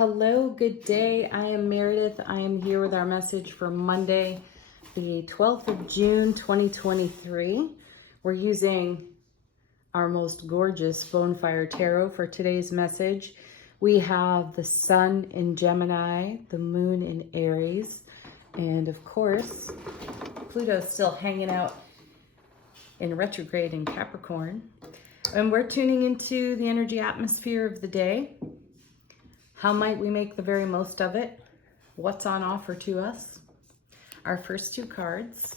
Hello, good day. I am Meredith. I am here with our message for Monday, the 12th of June, 2023. We're using our most gorgeous Bonefire Tarot for today's message. We have the Sun in Gemini, the Moon in Aries, and of course, Pluto's still hanging out in retrograde in Capricorn. And we're tuning into the energy atmosphere of the day. How might we make the very most of it? What's on offer to us? Our first two cards.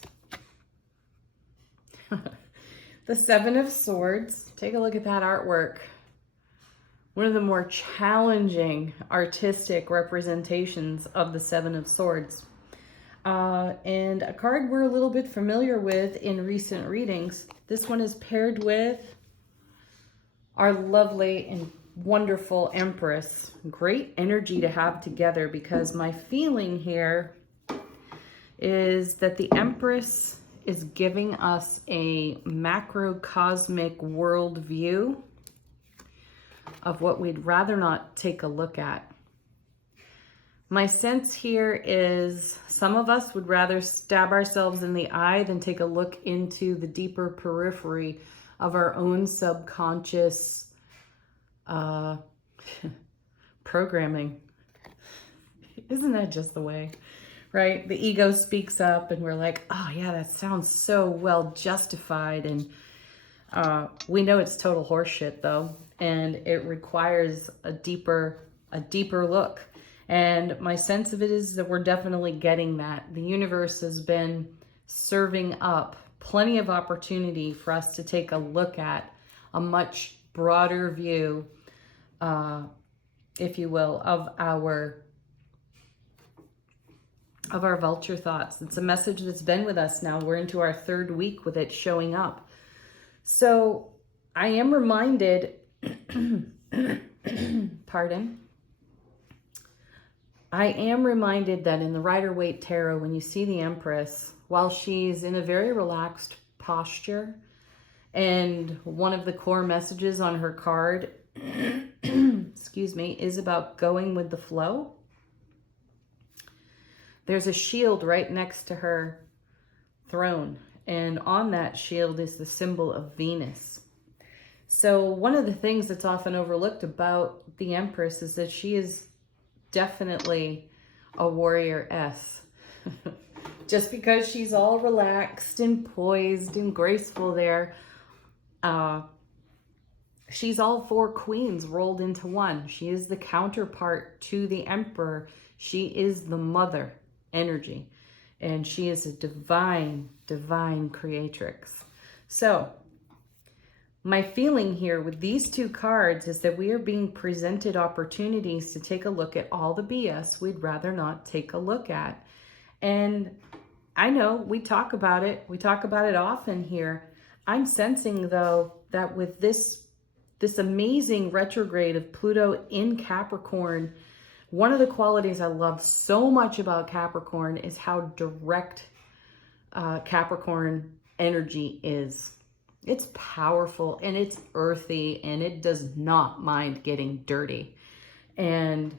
The Seven of Swords. Take a look at that artwork. One of the more challenging artistic representations of the Seven of Swords. And a card we're a little bit familiar with in recent readings. This one is paired with our lovely and wonderful Empress. Great energy to have together, because my feeling here is that the Empress is giving us a macrocosmic world view of what we'd rather not take a look at. My sense here is some of us would rather stab ourselves in the eye than take a look into the deeper periphery of our own subconscious programming. Isn't that just the way, right? The ego speaks up and we're like, oh yeah, that sounds so well justified. And we know it's total horseshit though. And it requires a deeper look. And my sense of it is that we're definitely getting that. The universe has been serving up plenty of opportunity for us to take a look at a much broader view, if you will, of our vulture thoughts. It's a message that's been with us now. We're into our third week with it showing up. So I am reminded, pardon. I am reminded that in the Rider-Waite Tarot, when you see the Empress, while she's in a very relaxed posture, and one of the core messages on her card, excuse me, is about going with the flow. There's a shield right next to her throne, and on that shield is the symbol of Venus. So one of the things that's often overlooked about the Empress is that she is definitely a warrior-ess. Just because she's all relaxed and poised and graceful there, she's all four queens rolled into one. She is the counterpart to the Emperor. She is the mother energy, and she is a divine creatrix. So my feeling here with these two cards is that we are being presented opportunities to take a look at all the BS we'd rather not take a look at. And I know we talk about it. We talk about it often here. I'm sensing, though, that with this amazing retrograde of Pluto in Capricorn, one of the qualities I love so much about Capricorn is how direct Capricorn energy is. It's powerful and it's earthy and it does not mind getting dirty. And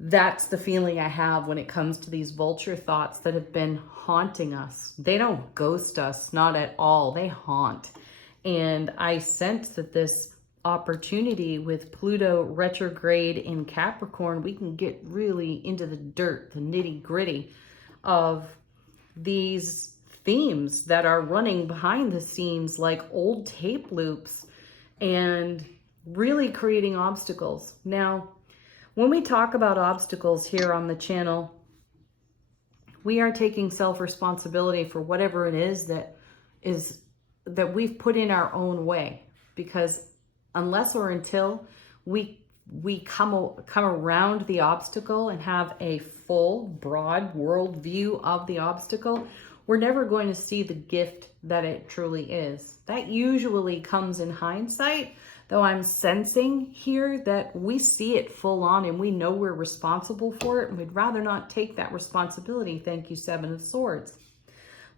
that's the feeling I have when it comes to these vulture thoughts that have been haunting us. They don't ghost us, not at all. They haunt. And I sense that this opportunity with Pluto retrograde in Capricorn, we can get really into the dirt, the nitty gritty of these themes that are running behind the scenes like old tape loops and really creating obstacles. Now, when we talk about obstacles here on the channel, we are taking self-responsibility for whatever it is that we've put in our own way, because unless or until we come around the obstacle and have a full, broad world view of the obstacle, we're never going to see the gift that it truly is. That usually comes in hindsight, though I'm sensing here that we see it full on and we know we're responsible for it, and we'd rather not take that responsibility. Thank you, Seven of Swords.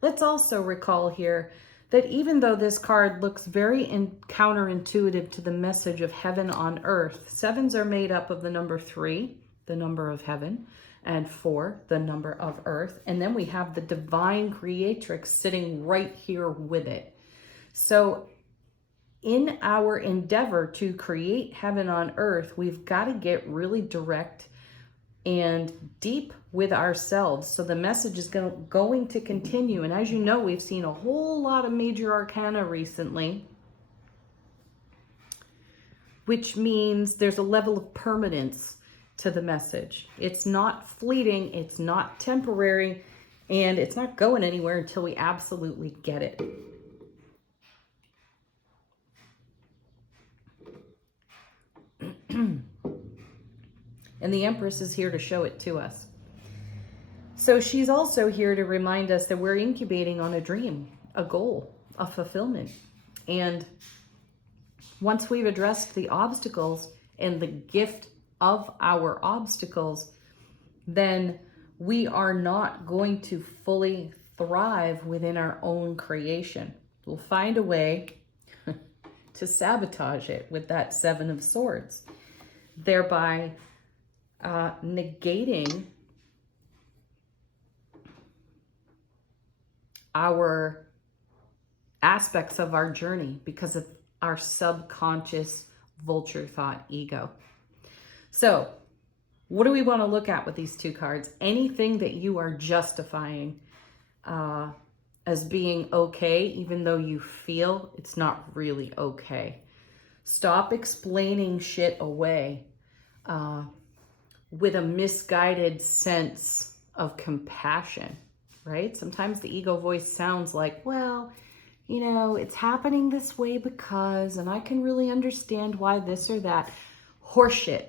Let's also recall here that even though this card looks very counterintuitive to the message of heaven on earth, sevens are made up of the number 3, the number of heaven, and 4, the number of earth. And then we have the divine creatrix sitting right here with it. So in our endeavor to create heaven on earth, we've got to get really direct and deep with ourselves. So the message is going to continue. And as you know, we've seen a whole lot of major arcana recently, which means there's a level of permanence to the message. It's not fleeting, it's not temporary, and it's not going anywhere until we absolutely get it. And the Empress is here to show it to us. So she's also here to remind us that we're incubating on a dream, a goal, a fulfillment. And once we've addressed the obstacles and the gift of our obstacles, then we are not going to fully thrive within our own creation. We'll find a way to sabotage it with that 7 of Swords, thereby negating our aspects of our journey because of our subconscious vulture thought ego. So what do we want to look at with these 2 cards? Anything that you are justifying as being okay, even though you feel it's not really okay. Stop explaining shit away with a misguided sense of compassion, right? Sometimes the ego voice sounds like, well, you know, it's happening this way because, and I can really understand why this or that. Horseshit.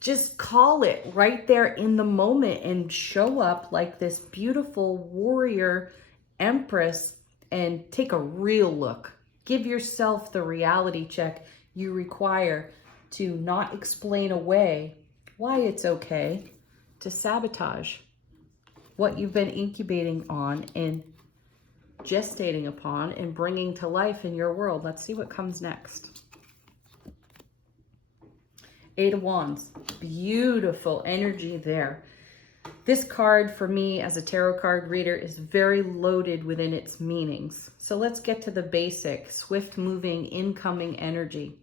Just call it right there in the moment and show up like this beautiful warrior empress and take a real look. Give yourself the reality check you require to not explain away why it's okay to sabotage what you've been incubating on and gestating upon and bringing to life in your world. Let's see what comes next. 8 of Wands, beautiful energy there. This card for me as a tarot card reader is very loaded within its meanings. So let's get to the basic, swift moving, incoming energy.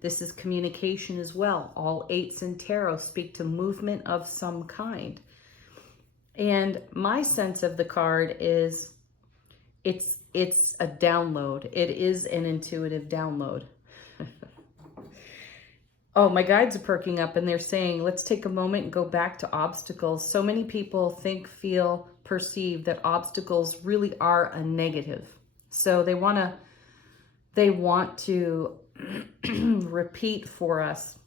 This is communication as well. All 8s in tarot speak to movement of some kind. And my sense of the card is it's a download. It is an intuitive download. Oh, my guides are perking up and they're saying, let's take a moment and go back to obstacles. So many people think, feel, perceive that obstacles really are a negative. So they want to repeat for us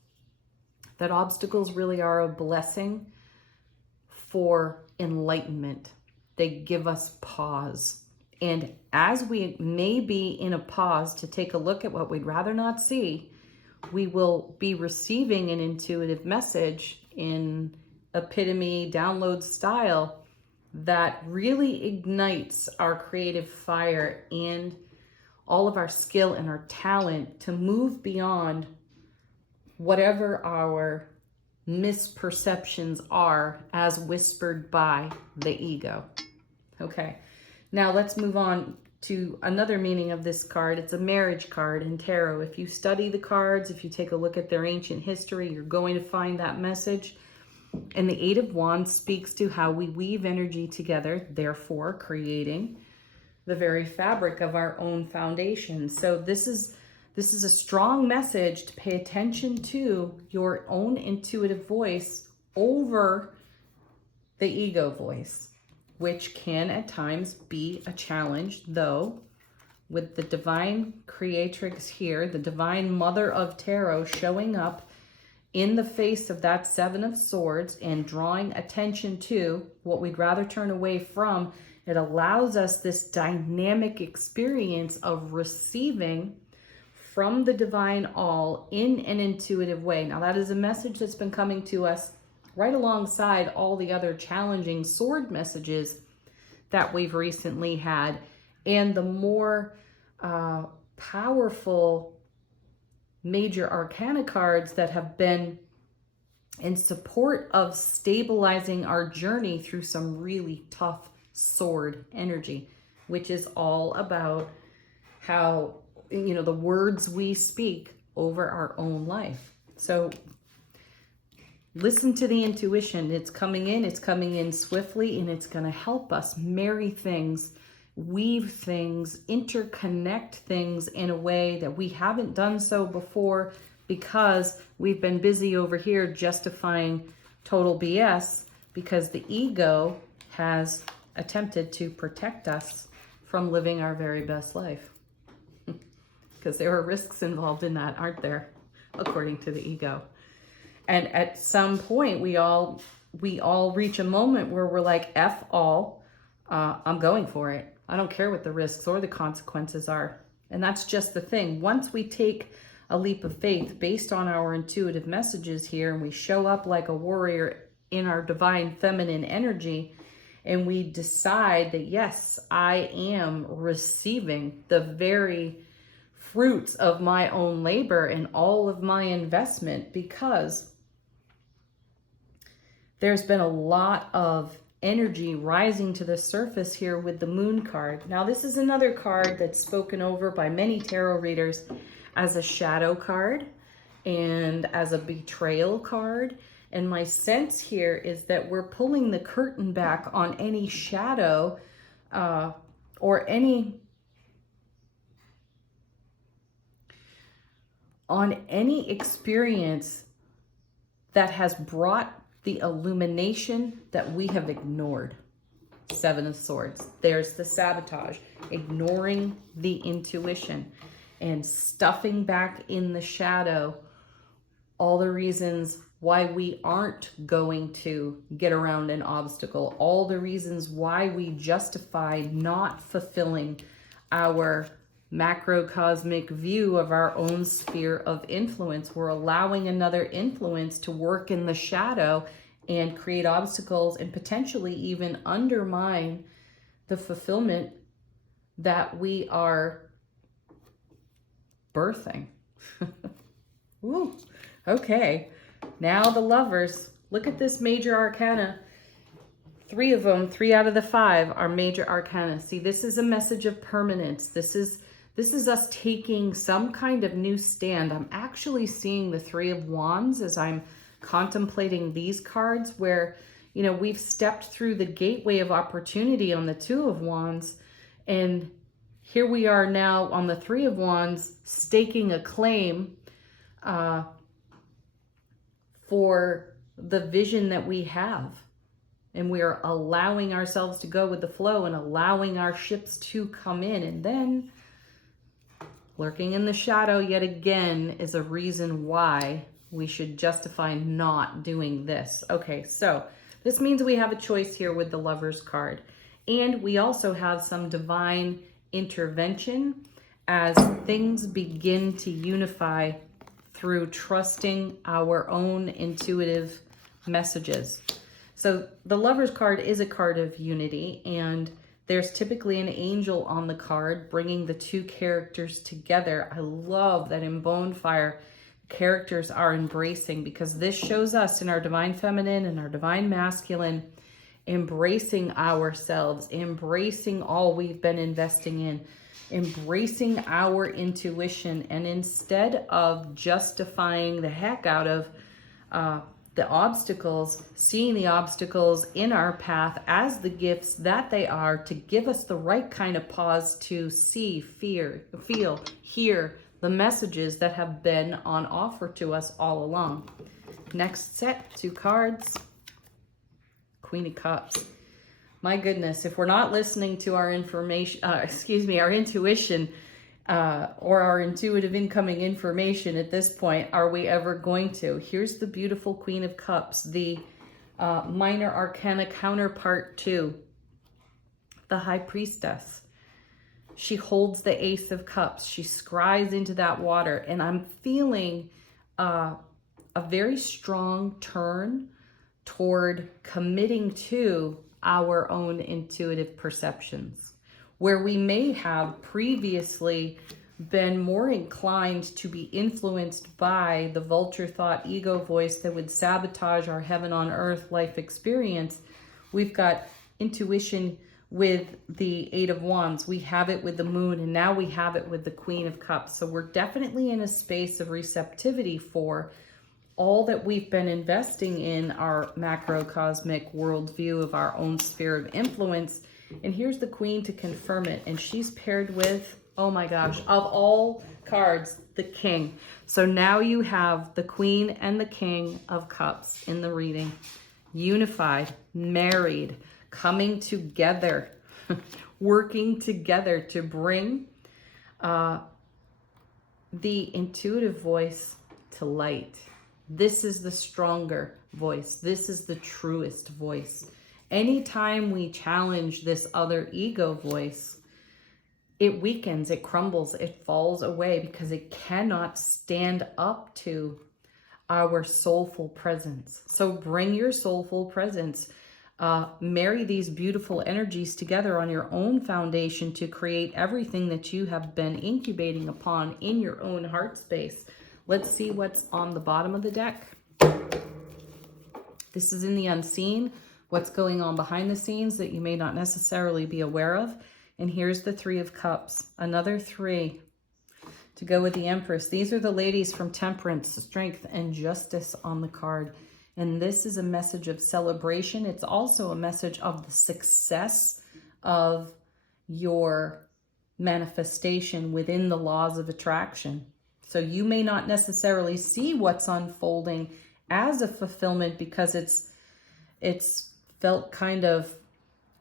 that obstacles really are a blessing for enlightenment. They give us pause. And as we may be in a pause to take a look at what we'd rather not see, we will be receiving an intuitive message in epitome download style that really ignites our creative fire and all of our skill and our talent to move beyond whatever our misperceptions are as whispered by the ego. Okay, now let's move on to another meaning of this card. It's a marriage card in tarot. If you study the cards, if you take a look at their ancient history, you're going to find that message. And the 8 of Wands speaks to how we weave energy together, therefore creating the very fabric of our own foundation. So this is a strong message to pay attention to your own intuitive voice over the ego voice, which can at times be a challenge, though with the divine creatrix here, the divine mother of tarot showing up in the face of that 7 of Swords and drawing attention to what we'd rather turn away from. It allows us this dynamic experience of receiving from the divine all in an intuitive way. Now that is a message that's been coming to us right alongside all the other challenging sword messages that we've recently had. And the more powerful major arcana cards that have been in support of stabilizing our journey through some really tough sword energy, which is all about how, the words we speak over our own life. So listen to the intuition. It's coming in swiftly, and it's going to help us marry things, weave things, interconnect things in a way that we haven't done so before, because we've been busy over here justifying total BS, because the ego has attempted to protect us from living our very best life. Because there are risks involved in that, aren't there? According to the ego. And at some point, we all reach a moment where we're like, F all, I'm going for it. I don't care what the risks or the consequences are. And that's just the thing. Once we take a leap of faith based on our intuitive messages here, and we show up like a warrior in our divine feminine energy, and we decide that, yes, I am receiving the very fruits of my own labor and all of my investment, because there's been a lot of energy rising to the surface here with the Moon card. Now, this is another card that's spoken over by many tarot readers as a shadow card and as a betrayal card. And my sense here is that we're pulling the curtain back on any shadow or any experience that has brought the illumination that we have ignored. Seven of Swords. There's the sabotage, ignoring the intuition and stuffing back in the shadow all the reasons why we aren't going to get around an obstacle, all the reasons why we justify not fulfilling our macrocosmic view of our own sphere of influence. We're allowing another influence to work in the shadow and create obstacles and potentially even undermine the fulfillment that we are birthing. Ooh, okay. Now the Lovers. Look at this major arcana. 3 of them, 3 out of the 5 are major arcana. See, this is a message of permanence. This is us taking some kind of new stand. I'm actually seeing the 3 of Wands as I'm contemplating these cards, where, we've stepped through the gateway of opportunity on the 2 of Wands, and here we are now on the 3 of Wands, staking a claim for the vision that we have. And we are allowing ourselves to go with the flow and allowing our ships to come in. And then lurking in the shadow yet again is a reason why we should justify not doing this. Okay, so this means we have a choice here with the Lovers card. And we also have some divine intervention as things begin to unify through trusting our own intuitive messages. So the Lovers card is a card of unity, and there's typically an angel on the card bringing the 2 characters together. I love that in Bonefire, characters are embracing, because this shows us in our divine feminine and our divine masculine embracing ourselves, embracing all we've been investing in, embracing our intuition, and instead of justifying the heck out of the obstacles, seeing the obstacles in our path as the gifts that they are, to give us the right kind of pause to see, feel, hear the messages that have been on offer to us all along. Next set, 2 cards. Queen of Cups. My goodness, if we're not listening to our information, our intuition, or our intuitive incoming information at this point, are we ever going to? Here's the beautiful Queen of Cups, the minor arcana counterpart to the High Priestess. She holds the Ace of Cups. She scries into that water, and I'm feeling a very strong turn toward committing to our own intuitive perceptions. where we may have previously been more inclined to be influenced by the vulture thought ego voice that would sabotage our heaven on earth life experience. We've got intuition with the Eight of Wands. We have it with the Moon, and now we have it with the Queen of Cups. So we're definitely in a space of receptivity for all that we've been investing in our macrocosmic worldview of our own sphere of influence. And here's the Queen to confirm it. And she's paired with, oh my gosh, of all cards, the King. So now you have the Queen and the King of Cups in the reading. Unified, married, coming together, working together to bring the intuitive voice to light. This is the stronger voice. This is the truest voice. Anytime we challenge this other ego voice, it weakens, it crumbles, it falls away because it cannot stand up to our soulful presence. So bring your soulful presence. Marry these beautiful energies together on your own foundation to create everything that you have been incubating upon in your own heart space. Let's see what's on the bottom of the deck. This is in the unseen, what's going on behind the scenes that you may not necessarily be aware of. And here's the Three of Cups, another three to go with the Empress. These are the ladies from Temperance, Strength, and Justice on the card. And this is a message of celebration. It's also a message of the success of your manifestation within the laws of attraction. So you may not necessarily see what's unfolding as a fulfillment because it's felt kind of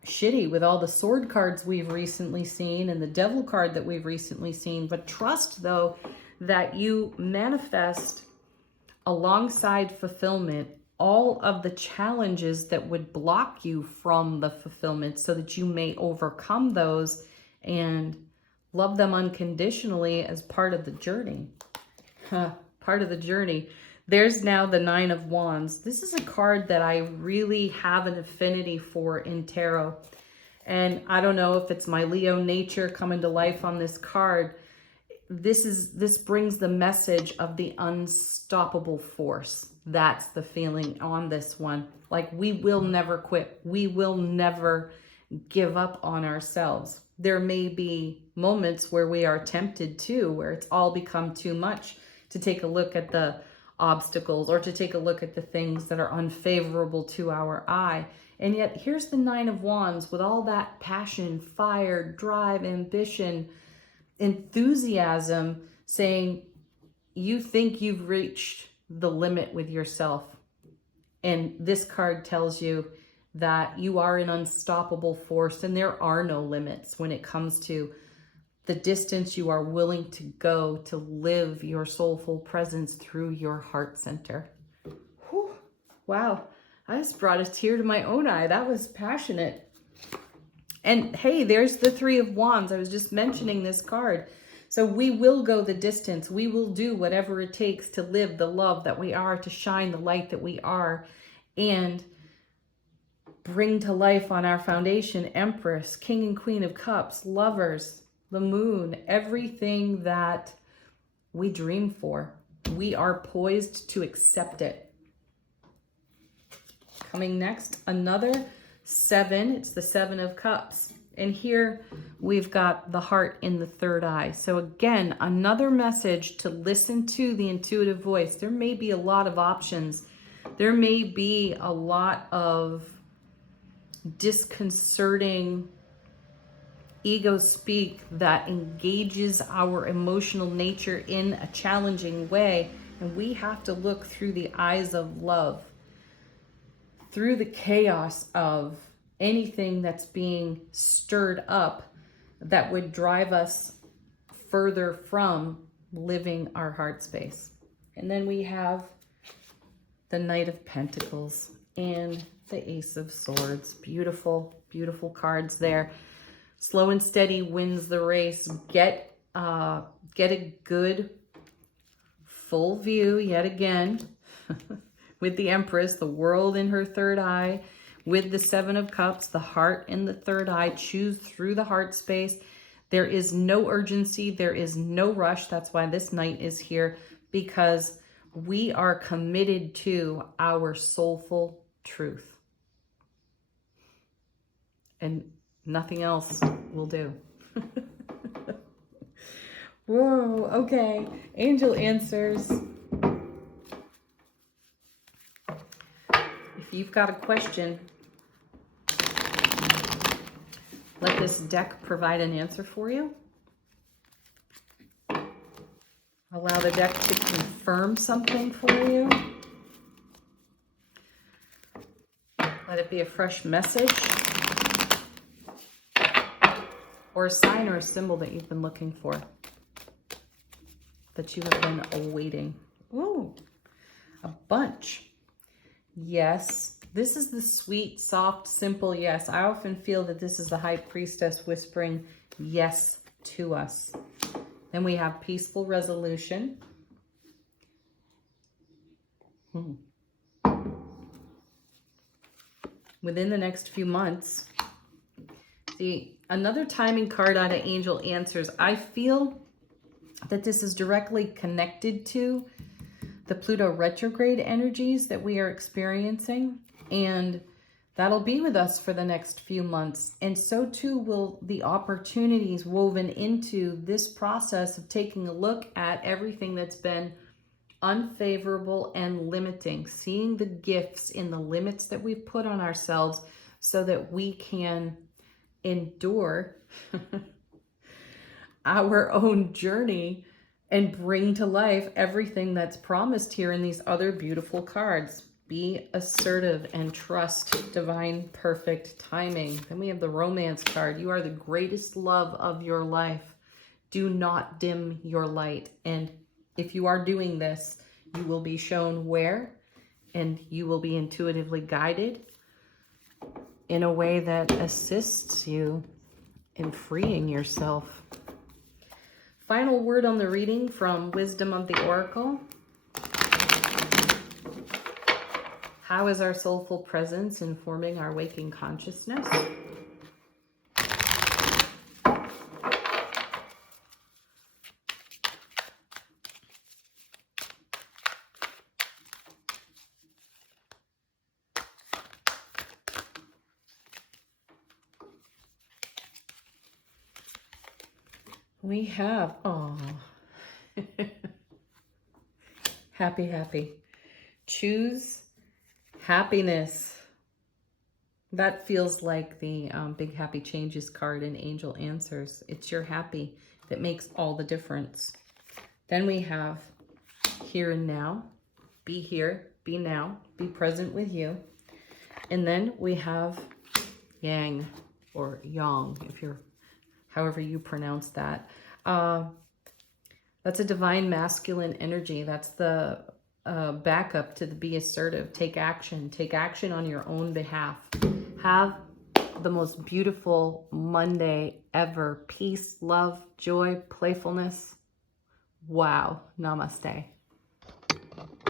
shitty with all the sword cards we've recently seen and the devil card that we've recently seen. But trust, though, that you manifest alongside fulfillment all of the challenges that would block you from the fulfillment so that you may overcome those and love them unconditionally as part of the journey. Part of the journey. There's now the Nine of Wands. This is a card that I really have an affinity for in tarot. And I don't know if it's my Leo nature coming to life on this card. This brings the message of the unstoppable force. That's the feeling on this one. Like, we will never quit. We will never give up on ourselves. There may be moments where we are tempted to, where it's all become too much, to take a look at the obstacles or to take a look at the things that are unfavorable to our eye. And yet here's the Nine of Wands with all that passion, fire, drive, ambition, enthusiasm, saying you think you've reached the limit with yourself. And this card tells you that you are an unstoppable force and there are no limits when it comes to the distance you are willing to go to live your soulful presence through your heart center. Whew. Wow, I just brought a tear to my own eye. That was passionate. And hey, there's the Three of Wands. I was just mentioning this card. So we will go the distance. We will do whatever it takes to live the love that we are, to shine the light that we are, and bring to life on our foundation Empress, King and Queen of Cups, Lovers, the Moon, everything that we dream for. We are poised to accept it. Coming next, another seven. It's the Seven of Cups. And here we've got the heart in the third eye. So again, another message to listen to the intuitive voice. There may be a lot of options. There may be a lot of disconcerting ego speak that engages our emotional nature in a challenging way. And we have to look through the eyes of love, through the chaos of anything that's being stirred up that would drive us further from living our heart space. And then we have the Knight of Pentacles and the Ace of Swords. Beautiful, beautiful cards there. Slow and steady wins the race. Get a good full view yet again with the Empress, the world in her third eye, with the Seven of Cups, the heart and the third eye. Choose through the heart space. There is no urgency. There is no rush. That's why this night is here, because we are committed to our soulful truth. And nothing else will do. Whoa, okay. Angel answers. If you've got a question, let this deck provide an answer for you. Allow the deck to confirm something for you. Let it be a fresh message, or a sign or a symbol that you've been looking for, that you have been awaiting. Ooh, a bunch. Yes, this is the sweet, soft, simple yes. I often feel that this is the High Priestess whispering yes to us. Then we have peaceful resolution. Within the next few months, another timing card out of Angel Answers. I feel that this is directly connected to the Pluto retrograde energies that we are experiencing, and that'll be with us for the next few months. And so too will the opportunities woven into this process of taking a look at everything that's been unfavorable and limiting, seeing the gifts in the limits that we've put on ourselves so that we can endure our own journey and bring to life everything that's promised here in these other beautiful cards. Be assertive and trust divine perfect timing. Then we have the Romance card. You are the greatest love of your life. Do not dim your light. And if you are doing this, you will be shown where, and you will be intuitively guided in a way that assists you in freeing yourself. Final word on the reading from Wisdom of the Oracle. How is our soulful presence informing our waking consciousness? We have, oh, happy, happy. Choose happiness. That feels like the Big Happy Changes card in Angel Answers. It's your happy that makes all the difference. Then we have here and now. Be here, be now, be present with you. And then we have Yang, or Yang, if you're however you pronounce that. That's a divine masculine energy. That's the backup to the be assertive. Take action on your own behalf. Have the most beautiful Monday ever. Peace, love, joy, playfulness. Wow. Namaste.